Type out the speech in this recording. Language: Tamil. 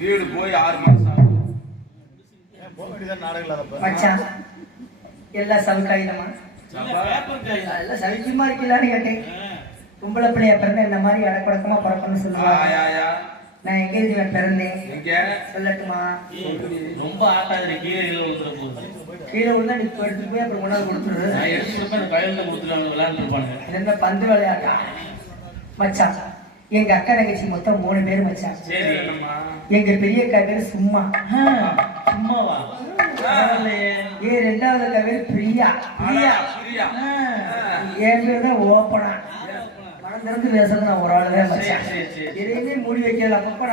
வீடு போய் 6 மாசம் மச்சான் எல்லாம் சவுக்காயுதமா எல்லாம் சவிக்கியமா இருக்கலான்னு கேட்டேன். பொம்பளை பிள்ளைய பிறந்த இந்த மாதிரி அடக்கடக்கமா பிறக்கணும்னு சொல்லுவாங்க. நான் எங்க இருந்து பிறந்தேன் சொல்லட்டுமா? ரொம்ப ஆட்டாது கீழே கீழே உள்ள நீ எடுத்துட்டு போய் அப்புறம் கொண்டாந்து கொடுத்துரு. என்ன பந்து விளையாட்டா மச்சான்? எங்க அக்கா தங்கச்சி மொத்தம் 3 பேர் மச்சான். எங்க பெரிய அக்கா பேரு சும்மா. சும்மாவா? ரெண்டாவது அக்கா பேரு பிரியா. என் பேர் தான் ஓப்பனா. மனம் திறந்து பேசுறது நான் ஒரு ஆளுதான் மச்சான். எதையுமே மூடி வைக்கல. அப்பப்ப